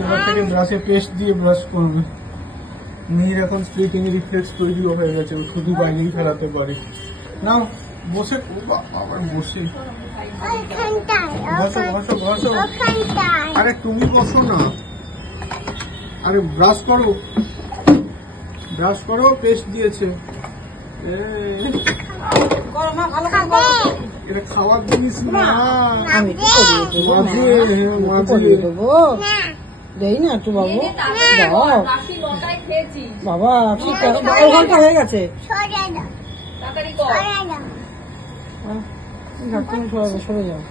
এবার থেকে ব্রাশে পেস্ট দিয়ে ব্রাশ করবে। মিহির এখন স্প্লিটিং রিফ্লেক্স তৈরিও হয়ে গেছে, ও শুধু বাইরেই ফেলাতে পারে। নাও বসে, আবার বসে বসো বসো বসো। আরে তুমি বসো না, আরে ব্রাশ করো, ব্রাশ করো, পেস্ট দিয়েছে। এটা খাওয়ার জিনিস না, দেই না একটু বাবু, বাবা ঘন্টা হয়ে গেছে। সরে যাও,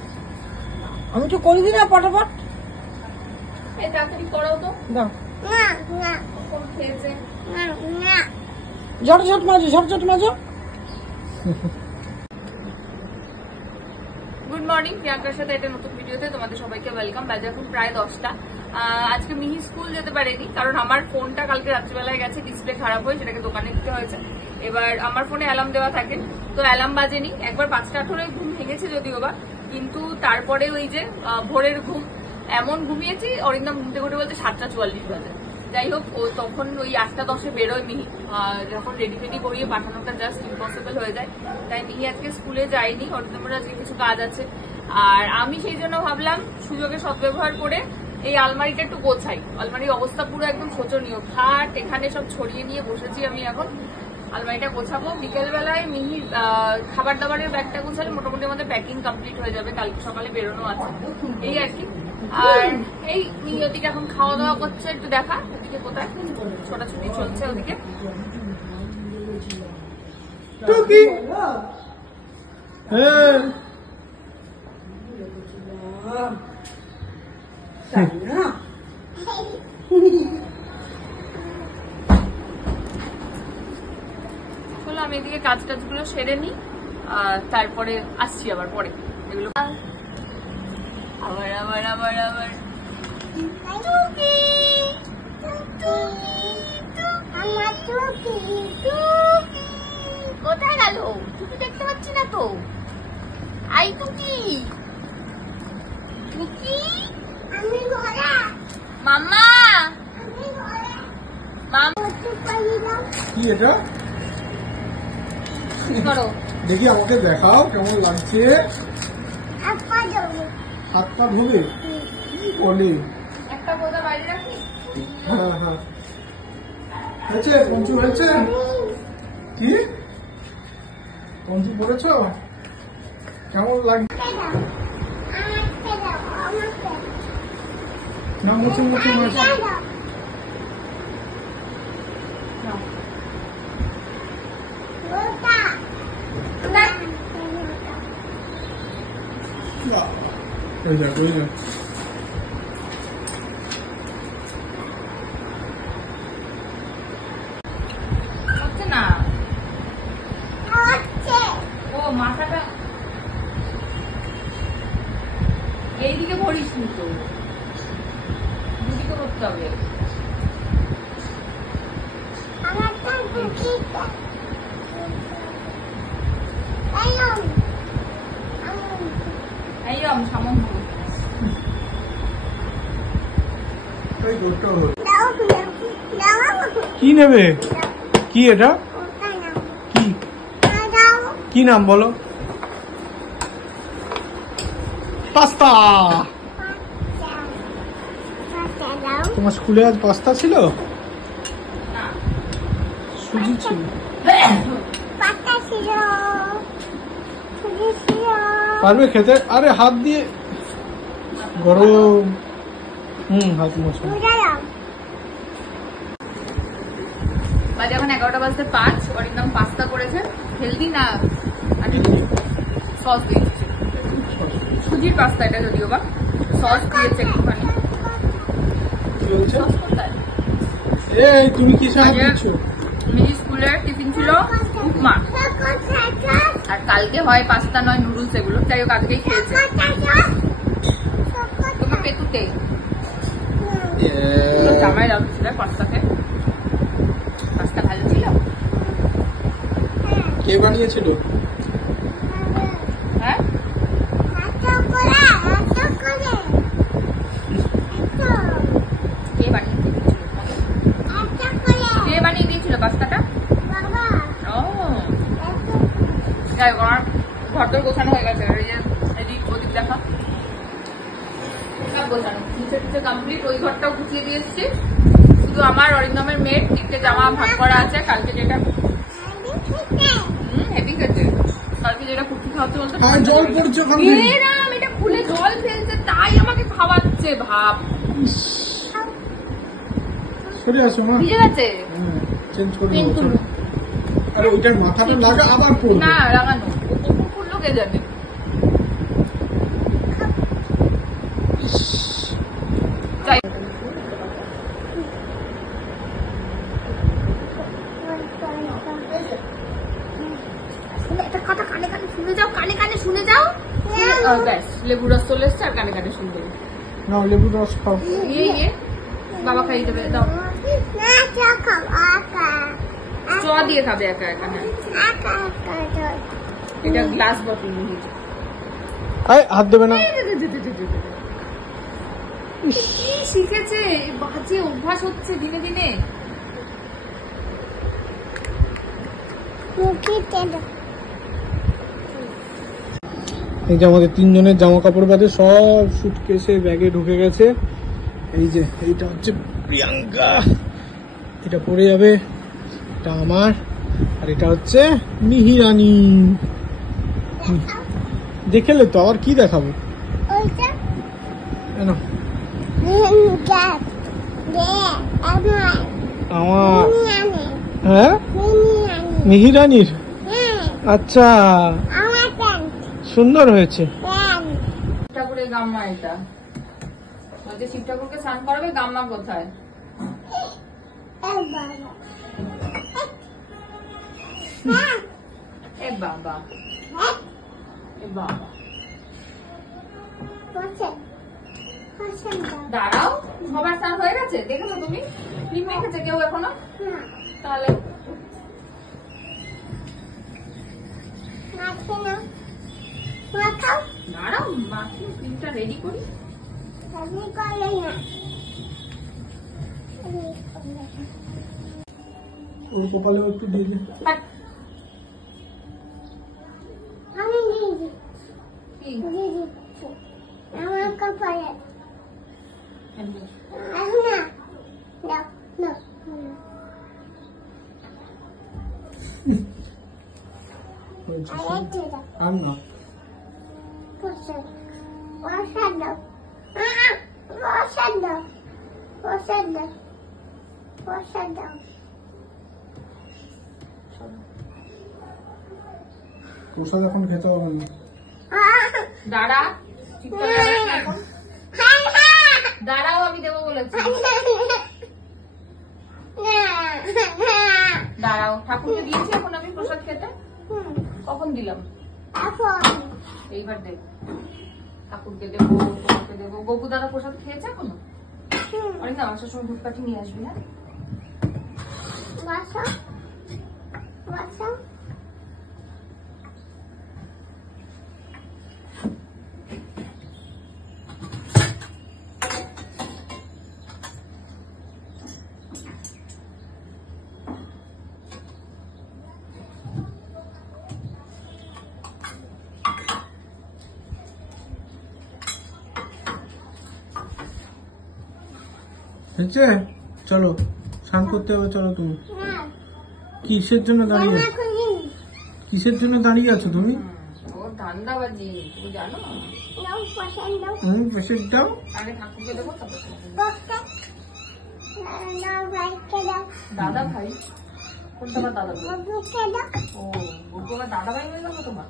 আমি তো করে দিই না পটাপট। ঝটঝট মাজো, ঝটঝট মাজো। গুড মর্নিং, প্রিয়াঙ্কার সাথে একটা নতুন ভিডিওতে তোমাদের সবাইকে ওয়েলকাম। বাজে এখন প্রায় 10টা। আজকে মিহি স্কুল যেতে পারেনি, কারণ আমার ফোনটা কালকে রাত্রিবেলায় গেছে, ডিসপ্লে খারাপ হয়ে সেটাকে দোকানে দিতে হয়েছে। এবার আমার ফোনে অ্যালার্ম দেওয়া থাকে, তো অ্যালার্ম বাজেনি। একবার 5টা 18 ঘুম ভেঙেছে যদিও বা, কিন্তু তারপরে ওই যে ভোরের ঘুম এমন ঘুমিয়েছি, অরিন্দম ঘুম থেকে উঠে বলতে 7:44 বাজে। যাই হোক, ও তখন ওই 8টা 10-এ বেরোয় মিহি, যখন রেডি ফেডি করিয়ে পাঠানোটা জাস্ট ইম্পসিবল হয়ে যায়। তাই মিহি আজকে স্কুলে যায়নি, অরিন্দমের আজকে কিছু কাজ আছে। আর আমি সেই জন্য ভাবলাম সুযোগে সদ্ব্যবহার করে এই আলমারিটা একটু গোছাই। আলমারির অবস্থা পুরো একদম শোচনীয়, খাট এখানে সব ছড়িয়ে নিয়ে বসেছি আমি এখন। আলমারিটা গোছাবো। বিকেলবেলায় মিহির খাবার দাবারের ব্যাগটা গোছালে মোটামুটি আমাদের প্যাকিং কমপ্লিট হয়ে যাবে, কালকে সকালে বেরোনো আছে, এই আর কি। আর এই মিহি ওদিকে এখন খাওয়া দাওয়া করছে, একটু দেখা ওদিকে কোথায় ছোটাছুটি চলছে ওদিকে। চলো আমি এদিকে কাজ টাজগুলো সেরে নিই, তারপরে আসছি আবার পরে এগুলো। আবার আবার আবার আবার কোথায় গেল? টুকি দেখতে পাচ্ছি না তো। আই টুকি, টুকি মাম্মা, কি এটা? দেখি আমাকে দেখাও কেমন লাগছে। হাত পা ধুলে বলে একটা বোঝা বাইরে রাখি। হ্যাঁ হ্যাঁ হয়েছে, পঞ্চু হয়েছে। কি পঞ্চু পড়েছ? কেমন লাগছে? না মুছে মুছে মুছে হচ্ছে না। ও মাথাটা এইদিকে ভরিস নি তো, দুদিকে করতে হবে। কি নেবে? কি এটা? কি কি নাম বলো? পাস্তা। তোমার স্কুলে আজ পাস্তা ছিল? সুজি ছিল। পারবে খেতে? আরে হাত দিয়ে গরম। হাত মোছো। বাজে এখন 11:05। অরিন্দম পাস্তা করেছে, হেলদি না, সস দিয়েছে, সুজির পাস্তা এটা যদিও বা, সস দিয়েছে একটুখানি। এই তুমি কি সাহায্য করছো? মিহি স্কুলের টিফিন ছিল উপমা, আর কালকে হয় পাস্তা নয় নুডলস, এগুলো যাই হোক আজকেই খেয়েছে। তোমার পেতুতে জামাই রাখা ছিল পাস্তাতে। পাস্তা ভালো ছিল। কে বানিয়েছিল? হ্যাঁ নিচে নিচে কমপ্লিট, ওই ঘরটাও গুছিয়ে দিয়ে এসেছি। শুধু আমার অরিন্দমের মেয়ের 3টে জামা ভাগ করা আছে। কালকে যেটা হেভি খেতে, কালকে যেটা কুর্তি খাওয়াতে বলতে জল পড়ছে এরাম এটা খুলে জল ফেলছে, তাই আমাকে খাওয়াচ্ছে। ভাব সরে আসো মা, ভিজে গেছে। চেঞ্জ করে দেবো। আরে ওইটার মাথাটা লাগা আবার পড়বে না, লাগানো কুকুর লোকে যাবে। একটা কথা কানে কানে শুনে যাও, কানে কানে শুনে যাও। ব্যাস, লেবু রস চলে এসছে আর কানে কানে শুনবে। না লেবু রস খাও। ইয়ে বাবা খাইয়ে দেবে, দাও। চ দিয়ে খাবে একা একা। এটা গ্লাস বটল নিয়েছে। হাত দেবে না। শিখেছে, বাজে অভ্যাস হচ্ছে দিনে দিনে। এই যে আমাদের 3 জনের জামা কাপড় বাদে সব সুটকেসে ব্যাগে ঢুকে গেছে। এই যে এইটা হচ্ছে প্রিয়াঙ্কা, এটা পড়ে যাবে, এটা আমার, আর এটা হচ্ছে মিহিরানি। দেখেলে তো আবার কি দেখাবো। আমার হ্যাঁ মিহিরানির, আচ্ছা সুন্দর হয়েছে। ঠাকুরের গাম্মা, এটা বলছে শিব ঠাকুরকে স্নান করাবে, গাম্মা কোথায়? এ বাবা, এ বাবা, দাঁড়াও, সবার স্নান হয়ে গেছে? দেখেছো তুমি ক্রিম মেখেছে কেউ এখনো? তাহলে দাঁড়াও, মাখি ক্রিমটা রেডি করি। ওর কপালে একটু দিয়ে দে। আমার কপালে আর না প্রসাদ এখন খেতে হবে না। দাঁড়া, দাঁড়াও, আমি দেবো বলেছি। দাঁড়াও, ঠাকুরকে দিয়েছি এখন আমি প্রসাদ খেতে। কখন দিলাম? এইবার দেব, ঠাকুরকে দেবো, তোমাকে দেবো। গপু দাদা প্রসাদ খেয়েছে এখনো? অনেক না, আসার সময় ধূপকাঠি নিয়ে আসবি। হ্যাঁ, হয়েছে? চলো স্নান করতে হবে, চলো। তুমি কিসের জন্য দাঁড়িয়ে আছো? কিসের জন্য দাঁড়িয়ে আছো তুমি? ওর ধান্দাবাজি তুমি জানো। পেশেন্ট দাও। আগে ঠাকুরকে দেবো, দাদা ভাই কোনটা? আমার দাদা ভাই। ও, বুবু আমার দাদা ভাই হয়ে যাবো তোমার।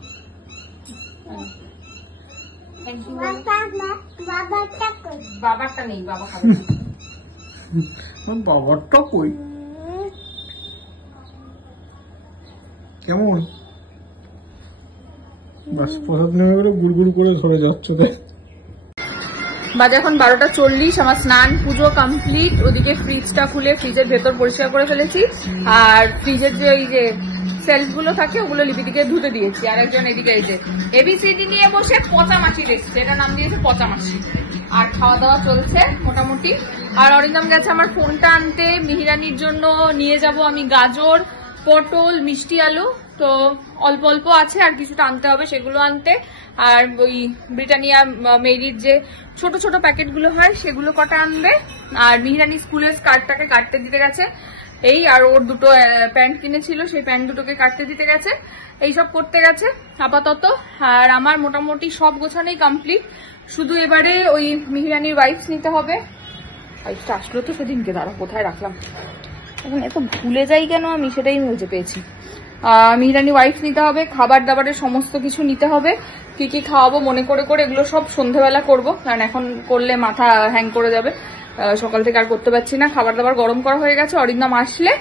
বাবারটা নেই, বাবা খাবে। বাবারটা কই? কেমন? বাস প্রসাদ নেমে গেলে গুড়গুড় করে ধরে যাচ্ছে। বাজে এখন 12:40। আমার স্নান পুজো কমপ্লিট। ওদিকে ফ্রিজটা খুলে ফ্রিজের ভেতর পরিষ্কার করে ফেলেছি, আর ফ্রিজের যে এই যে সেলফ গুলো থাকে ওগুলো লিপিদিকে ধুতে দিয়েছি। আর একজন এদিকে এই যে এবিসিডি নিয়ে বসে পচা মাছি দেখছে, এটা নাম দিয়েছে পচা মাছি। আর খাওয়া দাওয়া চলছে মোটামুটি। আর অরিন্দম গেছে আমার ফোনটা আনতে। মিহিরানির জন্য নিয়ে যাব আমি গাজর, পটল, মিষ্টি আলু। তো অল্প অল্প আছে, আর কিছুটা আনতে হবে, সেগুলো আনতে। আর ওই ব্রিটানিয়া মেরির যে ছোট ছোট প্যাকেটগুলো হয় সেগুলো কটা আনবে। আর মিহিরানি স্কুলের স্কার্টটাকে কাটতে দিতে গেছে, এই আর ওর দুটো প্যান্ট কিনেছিল সেই প্যান্ট দুটোকে কাটতে দিতে গেছে, এইসব করতে গেছে আপাতত। আর আমার মোটামুটি সব গোছানোই কমপ্লিট, শুধু এবারে ওই মিহিরানির ওয়াইপস নিতে হবে। ওয়াইপসটা আসলো তো সেদিনকে, দাঁড়া কোথায় রাখলাম, এখন এত ভুলে যাই কেন আমি, সেটাই খুঁজে পেয়েছি। মিহিরানি ওয়াইপস নিতে হবে, খাবার দাবারের সমস্ত কিছু নিতে হবে, কি কি খাওয়াবো মনে করে করে এগুলো সব সন্ধ্যেবেলা করবো, কারণ এখন করলে মাথা হ্যাং করে যাবে, সকাল থেকে আর করতে পারছি না। খাবার দাবার গরম করা হয়ে গেছে, অরিন্দম আসলে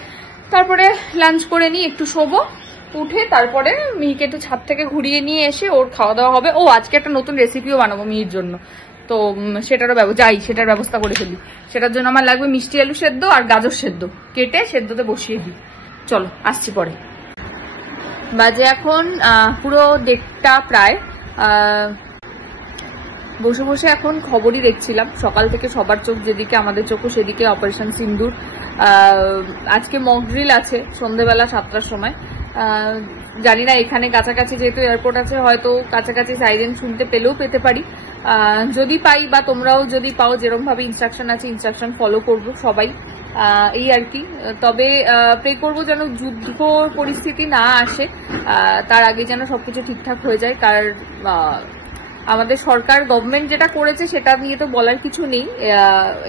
তারপরে লাঞ্চ করে নিই, একটু শোবো, উঠে তারপরে মিহিকে একটু ছাদ থেকে ঘুরিয়ে নিয়ে এসে ওর খাওয়া দাওয়া হবে। ও আজকে একটা নতুন রেসিপিও বানাবো মিহির জন্য, তো সেটার ব্যবস্থা করে ফেলি। সেটার জন্য আমার লাগবে মিষ্টি আলু সেদ্ধ আর গাজর সেদ্ধ, কেটে সেদ্ধতে বসিয়ে দিই। চলো আসছি পরে। বাজে এখন পুরো 1:30 প্রায়। বসে বসে এখন খবরই দেখছিলাম, সকাল থেকে সবার চোখ যেদিকে, আমাদের চোখও সেদিকে। অপারেশন সিন্দুর আজকে মক ড্রিল আছে সন্ধ্যেবেলা 7টার সময়। জানি না এখানে কাছাকাছি যেহেতু এয়ারপোর্ট আছে, হয়তো কাছাকাছি সাইরেন শুনতে পেলেও পেতে পারি, যদি পাই বা তোমরাও যদি পাও, যেরকম ভাবে ইনস্ট্রাকশন আছে ইনস্ট্রাকশন ফলো করবো সবাই, এই আর কি। তবে প্রে করবো যেন যুদ্ধ পরিস্থিতি না আসে, তার আগে যেন সবকিছু ঠিকঠাক হয়ে যায়। কারণ আমাদের সরকার গভর্নমেন্ট যেটা করেছে সেটা নিয়ে তো বলার কিছু নেই,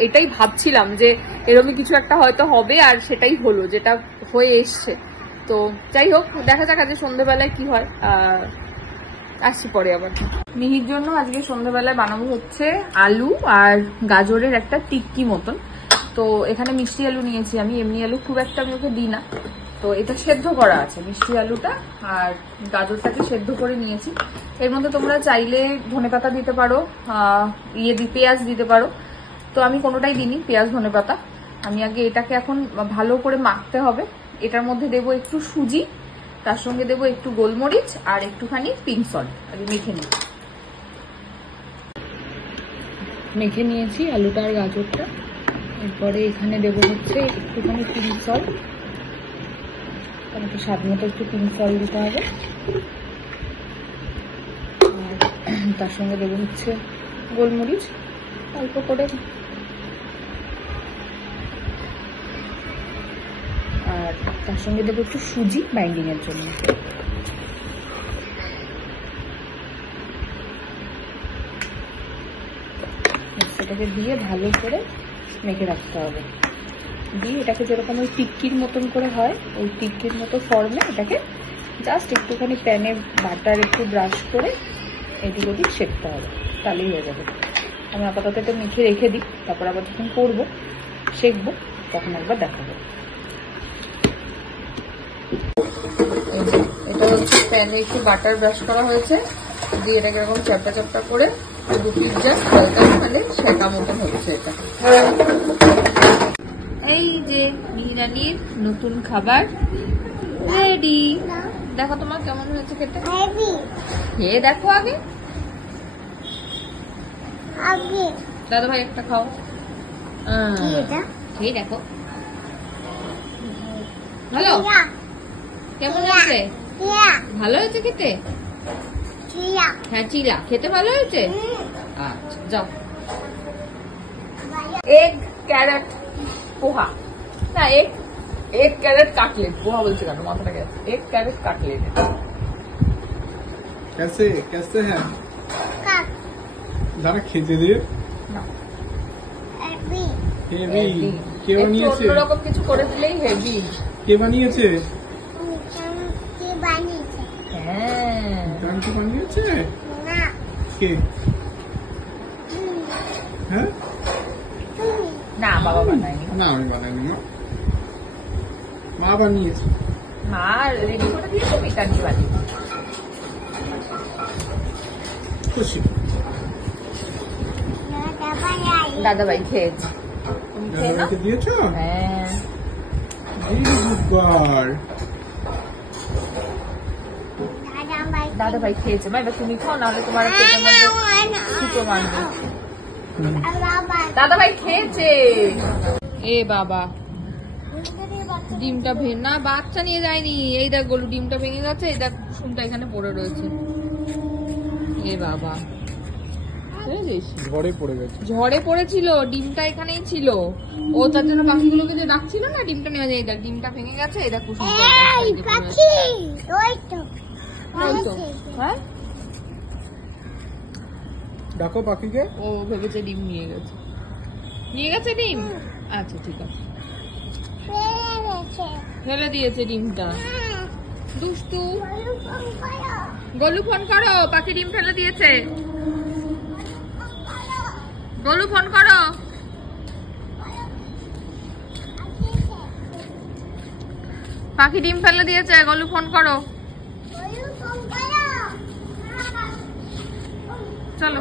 এটাই ভাবছিলাম যে এরকমই কিছু একটা হয়তো হবে, আর সেটাই হলো, যেটা হয়ে এসছে। তো যাই হোক, দেখা যাক আজকে সন্ধ্যেবেলায় কি হয়। আসছি পরে আবার। মিহির জন্য আজকে সন্ধ্যেবেলায় বানাবো হচ্ছে আলু আর গাজরের একটা টিক্কি মতন। তো এখানে মিষ্টি আলু নিয়েছি আমি, এমনি আলু খুব একটা আমি ওকে দিই না, তো এটা সেদ্ধ করা আছে মিষ্টি আলুটা, আর গাজরটাকে সেদ্ধ করে নিয়েছি। এর মধ্যে তোমরা চাইলে ধনেপাতা দিতে পারো, পেঁয়াজ দিতে পারো, তো আমি কোনোটাই দিইনি, পেঁয়াজ ধনেপাতা। আমি আগে এটাকে এখন ভালো করে মাখতে হবে। এটার মধ্যে দেবো একটু সুজি, তার সঙ্গে দেবো একটু গোলমরিচ আর একটুখানি পিঙ্ক সল্ট। আগে মেখে নিয়েছি আলুটা আর গাজরটা। এরপরে এখানে দেবো হচ্ছে একটুখানি পিঙ্ক সল্ট, আমাকে স্বাদ মতো একটু পিঙ্ক সল্ট দিতে হবে। আর তার সঙ্গে দেবো হচ্ছে গোলমরিচ অল্প করে, আর তার সঙ্গে দেবো একটু সুজি বাইন্ডিং এর জন্য। সেটাকে দিয়ে ভালো করে মেখে রাখতে হবে, দিয়ে এটাকে যেরকম ওই টিক্কির মতন করে হয়, ওই টিক্কির মতো ফর্মে এটাকে জাস্ট একটুখানি প্যানে বাটার একটু ব্রাশ করে এদিক ওদিক সেঁকতে হবে, তাহলেই হয়ে যাবে। আমি আপাতত এটা মেখে রেখে দিই, তারপর আবার যখন করবো সেঁকবো তখন একবার দেখাবো। এটা হচ্ছে প্যানে একটু বাটার ব্রাশ করা হয়েছে, দিয়ে এটাকে এরকম চ্যাপটা চ্যাপটা করে দু পিস জাস্ট হালকা মানে সেটা মতন হচ্ছে এটা। এই যে মিহিরানির নতুন খাবার রেডি। দেখো তোমার কেমন হয়েছে খেতে, খেয়ে দেখো আগে। দাদা ভাই একটা খাও, খেয়ে দেখো। ভালো, কেমন হয়েছে? ভালো হয়েছে খেতে? হ্যাঁ চিলা খেতে ভালো হয়েছে। আচ্ছা যাও। এগ ক্যারেট পোহা, না এগ ক্যারেট কাটলেট, পোহা বলছে কেন মাথাটা গেছে। এগ ক্যারেট কাটলেট कैसे है যারা খেতে দিয়ে হেভি কে বানিয়েছে? অন্যরকম কিছু করে দিলেই হেভি। কে বানিয়েছে? হ্যাঁ জানকি বানিয়েছে কে? হ্যাঁ না বাবা বানায়নি, না আমি বানাইনি, মা বানিয়েছে। মা রেডি করে দিয়েছে, মিতানি বানিয়েছে। খুশি দাদা ভাই খেয়েছে, তুমি খেয়ে নাও। দাদাকে দিয়েছো? হ্যাঁ দাদা ভাই খেয়েছে। মা এবার তুমি খাও, নাহলে তোমার পেটের মধ্যে ফুটো মারবে। দাদা ভাই খেয়েছে। এ বাবা ডিমটা না বাচ্চা নিয়ে যায়নি, এই দেখ গলু ডিমটা ভেঙে গেছে, এই দেখ কুসুমটা এখানে পড়ে রয়েছে। এ বাবা, বুঝেছিস? ঝড়ে পড়ে গেছে। ঝড়ে পড়েছিল, ডিমটা এখানেই ছিল। ও তার জন্য পাখিগুলোকে যে ডাকছিল না, ডিমটা নেওয়া যায়। দেখ ডিমটা ভেঙে গেছে, এটা কুসুম এই পাখি ওই তো হ্যাঁ, ডাকো পাখিকে। ও ভেবেছে ডিম নিয়ে গেছে। নিয়ে গেছে ডিম? আচ্ছা ঠিক আছে, ফেলে গেছে ফেলে দিয়েছে ডিমটা। দুষ্টু। গলু ফোন করো গোলু ফোন করো, পাখি ডিম ফেলে দিয়েছে। গোলু ফোন করো। পাখি ডিম ফেলে দিয়েছে, গোলু ফোন করো। গলু ফোন করো চলো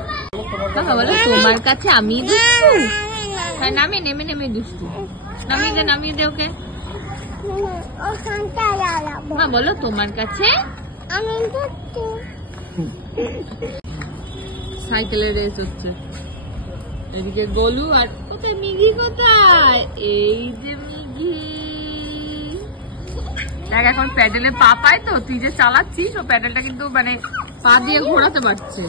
বলো, তোমার কাছে আমি দুষ্টু? হ্যাঁ, নামে নেমে নেমে দুষ্টু। নামিয়ে দে ওকে। ওখানটা লাগাবো মা বলো, তোমার কাছে আমি দুষ্টু সাইকেলের রেস হচ্ছে। এদিকে গোলু আর কোথায় মিঘি, কোথায়? এই যে মিঘি। দেখ এখন প্যাডেলে পা পায় তো, তুই যে চালাচ্ছিস ও প্যাডেলটা কিন্তু মানে পা দিয়ে ঘোরাতে পারছে।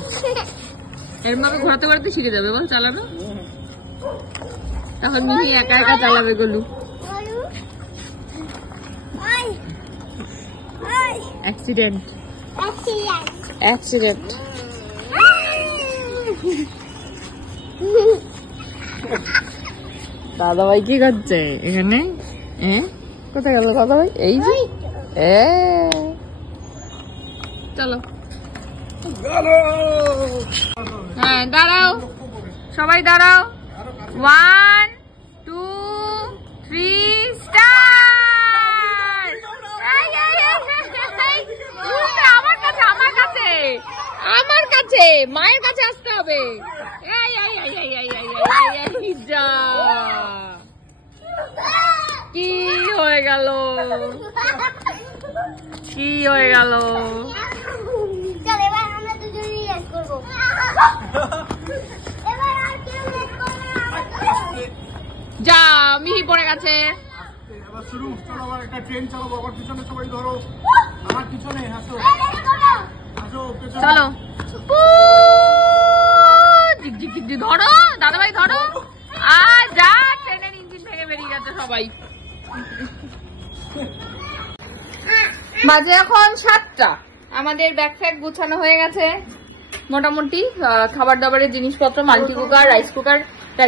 এরম ভাবে ঘোরাতে ঘোরাতে শিখে যাবে বল চালানো। তখন মিহি একা একা চালাবে গোলু। গলু ওই ওই অ্যাক্সিডেন্ট। দাদাভাই কি করছে এখানে? কোথায় গেল দাদাভাই? এই যে চলো। হ্যাঁ দাঁড়াও, সবাই দাঁড়াও। 1 2 3 স্টার্ট। আমার কাছে মায়ের কাছে আসতে হবে। কি হয়ে গেল? চল এবার আমরা দুজনেই রেস করবো এবার আর কেউ রেস করবে না যা, মিহি পড়ে গেছে। এবার শুরু। চলো আবার একটা ট্রেন চালাবো। আমার পিছনে সবাই ধরো, আমার পিছনে হাসো হাসো পেছনে। চলো ঝিকঝিক ধরো দাদাভাই, ধরো। আর যা, ট্রেনের ইঞ্জিন ভেঙে বেরিয়ে গেছে সবাই। বাজে এখন 7টা। আমাদের ব্যাগ ফ্যাগ গুছানো হয়ে গেছে মোটামুটি। খাবার দাবারের জিনিসপত্র, মাল্টি কুকার, রাইস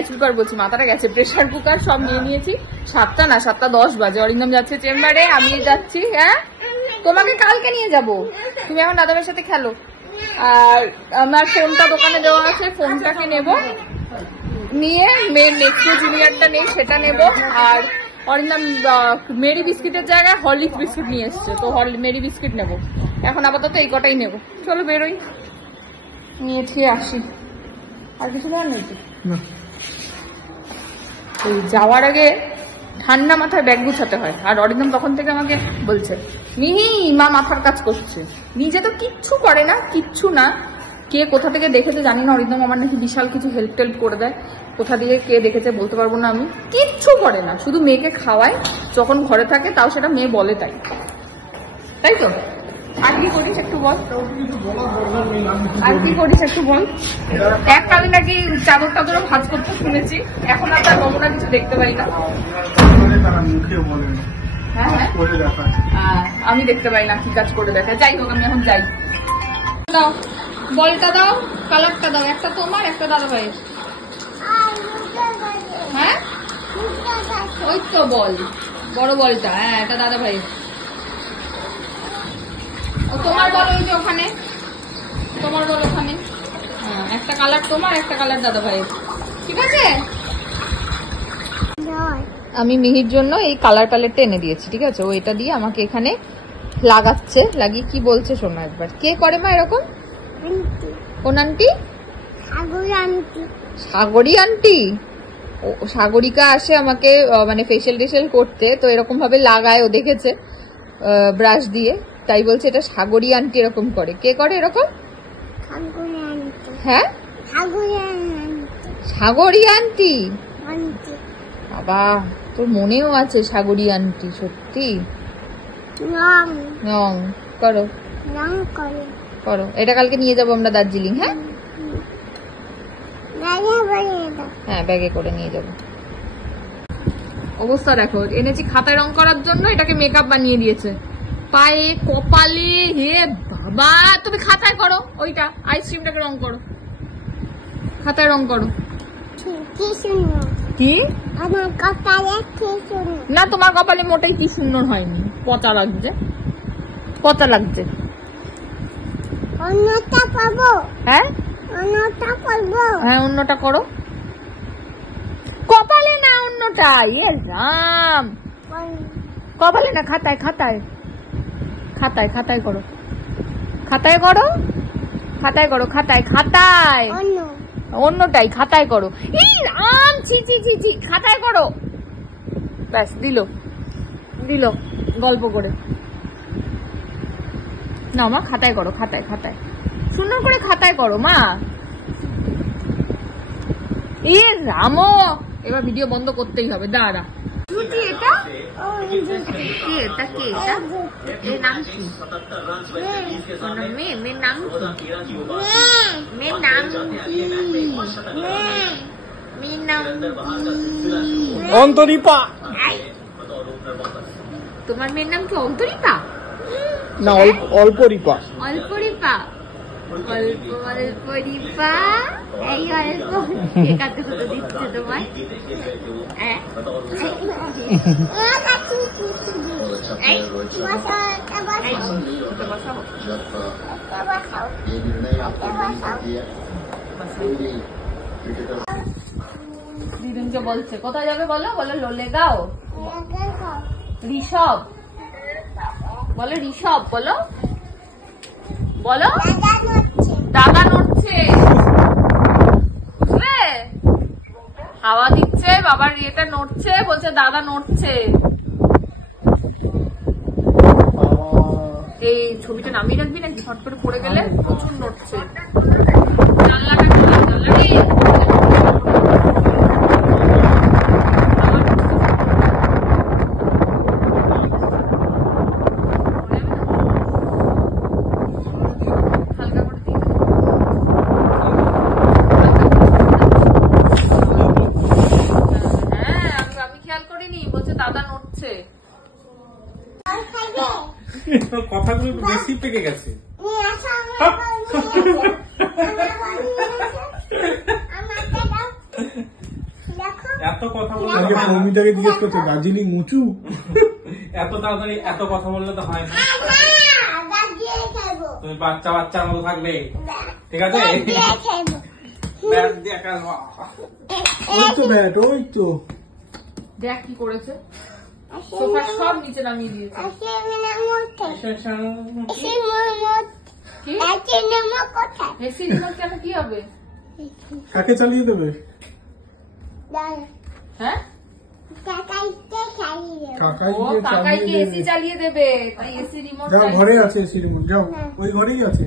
কুকার বলছি, মাথাটা গেছে, প্রেসার কুকার সব নিয়ে নিয়েছি। 7টা না 7:10 বাজে। অরিন্দম যাচ্ছে চেম্বারে, আমি যাচ্ছি। হ্যাঁ, তোমাকে কালকে নিয়ে যাব, তুমি এখন দাদাভাইয়ের সাথে খেলো। আর আমার ফোনটা দোকানে দেওয়া আছে, ফোনটাকে নেব, নিয়ে মেয়ের নেক্সট জুনিয়রটা নেই সেটা নেব। আর অরিন্দম মেরি বিস্কিটের জায়গায় হরলিক্স বিস্কিট নিয়ে এসছে, তো মেরি বিস্কিট নেব। এখন আপাতত এই কটাই নেব। চলো বেরোই, নিয়েছি আসি। আর কিছু নেওয়ার নেই না। এই যাওয়ার আগে ঠান্ডা মাথায় ব্যাগ গুছাতে হয়। আর অরিন্দম তখন থেকে আমাকে বলছে, মিহি মা মাথার কাজ করছে। নিজে তো কিচ্ছু করে না, কিচ্ছু না। কে কোথা থেকে দেখেছে জানি না, অরিন্দম আমার নাকি বিশাল কিছু হেল্প টেল্প করে দেয়। কোথা থেকে কে দেখেছে বলতে পারবো না আমি। কিচ্ছু করে না, শুধু মেয়েকে খাওয়ায় যখন ঘরে থাকে, তাও সেটা মেয়ে বলে তাই। তাই তো? আর কি করিস একটু বল। আর কি করিস একটু বল। এককালে নাকি চাদর টাদরও ভাঁজ করতে শুনেছি, এখন আর তার নমুনা কিছু দেখতে পাই না। তারা মুখে বলে না, হ্যাঁ হ্যাঁ, করে দেখায়। আমি দেখতে পাই না কি কাজ করে দেখে। যাই হোক, আমি এখন যাই। দাও বলটা, দাও কালারটা দাও, একটা তোমার একটা দাদা ভাইয়ের। হ্যাঁ ওই তো বল, বড় বলটা। হ্যাঁ, এটা দাদা ভাইয়ের। ও তোমার বল ওই যে ওখানে, তোমার বল ওখানে। হ্যাঁ, একটা কালার তোমার, একটা কালার দাদা ভাইয়ের। ঠিক আছে, আমি মিহির জন্য এই কালার প্যালেটটা এনে দিয়েছি। ঠিক আছে, ও এটা দিয়ে আমাকে এখানে লাগাচ্ছে। লাগিয়ে কি বলছে শোনো একবার। কে করে মা এরকম? কোন আন্টি? সাগরী আন্টি। ও সাগরিকা আসে আমাকে মানে ফেশিয়াল টেশিয়াল করতে, তো এরকম ভাবে লাগায়, ও দেখেছে ব্রাশ দিয়ে, তাই বলছে এটা সাগরী আন্টি এরকম করে। কে করে এরকম? হ্যাঁ, সাগরী আন্টি। বাবা, তোর মনেও আছে সাগরী আন্টি? সত্যি? করো। করো, এটা কালকে নিয়ে যাবো আমরা দার্জিলিং। হ্যাঁ হ্যাঁ, ব্যাগে করে নিয়ে যাবো। অবস্থা দেখো, এনেছি খাতায় রং করার জন্য, এটাকে মেকআপ বানিয়ে দিয়েছে। পায়ে, কপালে, হে বাবা। তুমি খাতায় করো, ওইটা আইসক্রিমটাকে রং করো, খাতায় রং করো। কি না, তোমার কপালে মোটেই কি সুন্দর হয়নি, পচা লাগছে, পচা লাগছে। অন্যটা পাবো? হ্যাঁ অন্যটা পাবো? হ্যাঁ, অন্যটা করো, কপালে না অন্যটা। ইয়ে রাম, কপালে না, খাতায়, খাতায়, খাতায়, খাতায় করো, খাতায় করো, খাতায় করো, খাতায়, খাতায়, অন্য অন্যটাই খাতায় করো। এই রাম, ছি ছি ছি ছি, খাতায় করো। ব্যাস, দিল দিল গল্প করে। না মা, খাতায় করো, খাতায়, খাতায় সুন্দর করে খাতায় করো মা। এ রামো, এবার ভিডিও বন্ধ করতেই হবে, দাঁড়া। এটা কে, এটা কে, এটা এর নাম কি? মেয়ে, মেয়ের নাম কি? মেয়ের নাম কি? মেয়ের নাম কি? অন্তরীপা। তোমার মেয়ের নাম কি অন্তরীপা? না, অল্পরীপা। অল্পরীপা, অল্প অল্পরীপা। এই অল্প কাতে কত দিচ্ছে তোমার? দিদুনকে বলছে কোথায় যাবে বলো, বলো লোলেগাঁও। ঋষভ বলো, ঋষভ বলো, বলো। দাদা নড়ছে, বুঝলে? হাওয়া দিচ্ছে, বাবার ইয়েটা নড়ছে, বলছে দাদা নড়ছে। এই ছবিটা নামিয়ে রাখবি নাকি, ফট করে পড়ে গেলে? প্রচুর নড়ছে। জানলাটা খোলা, জানলা রে। কথাগুলো একটু বেশি পেকে গেছে। এত কথা বললে মমিতাকে জিজ্ঞেস করছে দার্জিলিং উঁচু। এত তাড়াতাড়ি এত কথা বললে তো হয় না। তুমি বাচ্চা বাচ্চার মতো থাকবে, ঠিক আছে? ব্যাট দিয়ে খেলবো। ওই তো ব্যাট, ওই তো দেখ কি করেছে, সোফা সব নিচে নামিয়ে দিয়েছে। এসি রিমোট কেন, কি হবে? কাকে চালিয়ে দেবে? হ্যাঁ, ও কাকাইকে কাকাইকে চালিয়ে এসি দেবে। চালিয়ে দেবে, তাই এসি রিমোট। যাও, ঘরে আছে এসি রিমোট, যাও ওই ঘরেই আছে,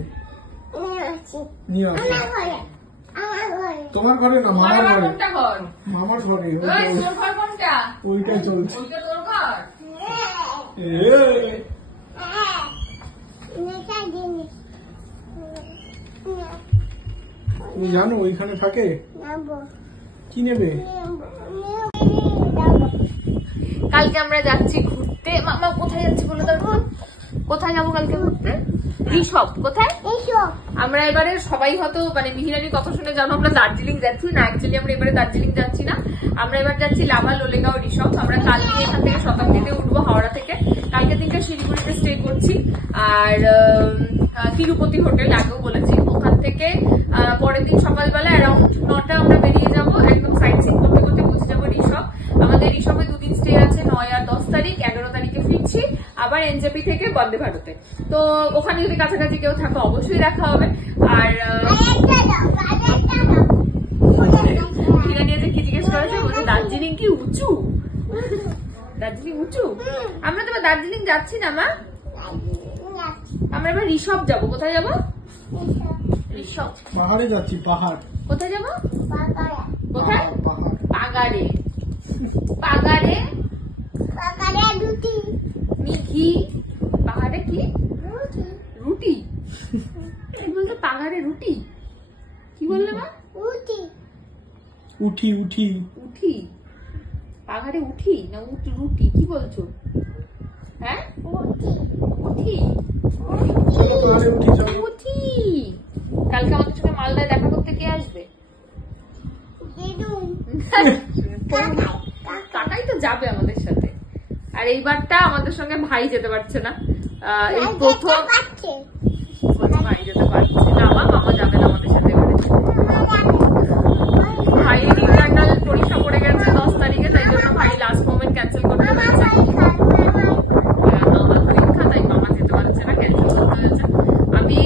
নিয়ে আসো। তোমার ঘরে না, তোমার মামার আবার ঘরে। কোনটা ঘর? মামার ঘরে, ওই তোর ঘর কোনটা? ওইটাই চলছে। ওইটা তোর ঘর? তুমি জানো ওইখানে থাকে? কি নেবে? কালকে আমরা যাচ্ছি ঘুরতে। মামা কোথায় যাচ্ছি বলে দাও একটু? কোথায় যাবো কালকে ঘুরতে? ঋষভ কোথায়? আমরা এবারে সবাই হয়তো মানে মিহিরানির কথা শুনে জানো আমরা দার্জিলিং যাচ্ছি না, অ্যাকচুয়ালি আমরা এবারে দার্জিলিং যাচ্ছি না, আমরা এবার যাচ্ছি লাভা, লোলেগাঁও, ঋষভ। আমরা কালকে এখান থেকে শতাব্দীতে উঠবো হাওড়া থেকে, কালকে দিনটা শিলিগুড়িতে স্টে করছি। আর তিরুপতি হোটেল আগেও বলেছি, ওখান থেকে পরের দিন সকালবেলা অ্যারাউন্ড 9টা আমরা বেরিয়ে যাবো, একদম সাইট সিন করতে করতে পৌঁছে যাবো ঋষভ। আমাদের ঋষভে 2 দিন স্টে আছে, 9 আর 10 তারিখ। 11 তারিখে ফিরছি আবার এনজেপি থেকে বন্দে ভারতে। তো ওখানে যদি কাছাকাছি কেউ থাকে অবশ্যই দেখা হবে। আর মিরানিয়া যে কি জিজ্ঞেস করেছে, বলছে দার্জিলিং কি উঁচু? দার্জিলিং উঁচু? আমরা তো এবার দার্জিলিং যাচ্ছি না মা, আমরা এবার ঋষভ যাবো। কোথায় যাবো? ঋষভ পাহাড়ে যাচ্ছি, পাহাড়। কোথায় যাবো? কোথায়? পাহাড়। পাগাড়ে। পাগাড়ে মিঘি। পাহাড়ে কি রুটি? উঠি উঠি উঠি পাহাড়ে উঠি না রুটি কি বলছো? হ্যাঁ উঠি চলো পাহাড়ে উঠি চলো। উঠি। কালকে আমাদের সঙ্গে মালদায় দেখা করতে কে আসবে? কাকাই তো যাবে আমাদের সাথে। আর এইবারটা আমাদের সঙ্গে ভাই যেতে পারছে না। এই প্রথম ভাই যেতে পারছে না, মামা যাবে না আমাদের সাথে এবারে। ভাইয়ের ইন্টারনাল পরীক্ষা পড়ে গেছে 10 তারিখে, তাই জন্য ভাই লাস্ট মোমেন্ট ক্যান্সেল করতে হয়েছে। মামার পরীক্ষা, তাই মামা যেতে পারছে না, ক্যান্সেল করতে হয়েছে। আমি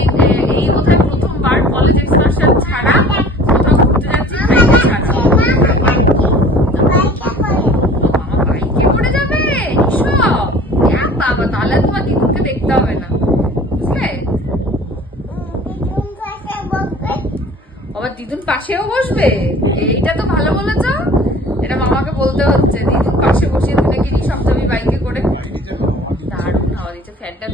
এই বোধহয় প্রথমবার কলেজ এক্সকারশন ছাড়া কোথাও ঘুরতে যাচ্ছি ভাইকে ছাড়া। মামা বাইকে পড়ে যাবে এসব? বাবা, তাহলে তোমার দিদুনকে দেখতে হবে না, বুঝলে? আবার দিদুন পাশেও বসবে, এইটা তো ভালো বলেছ। এটা মামাকে বলতে হচ্ছে, দিদুন পাশে বসিয়ে তুই নাকি রিসব যাবি বাইকে করে। দারুণ হাওয়া দিচ্ছে, ফ্যানটা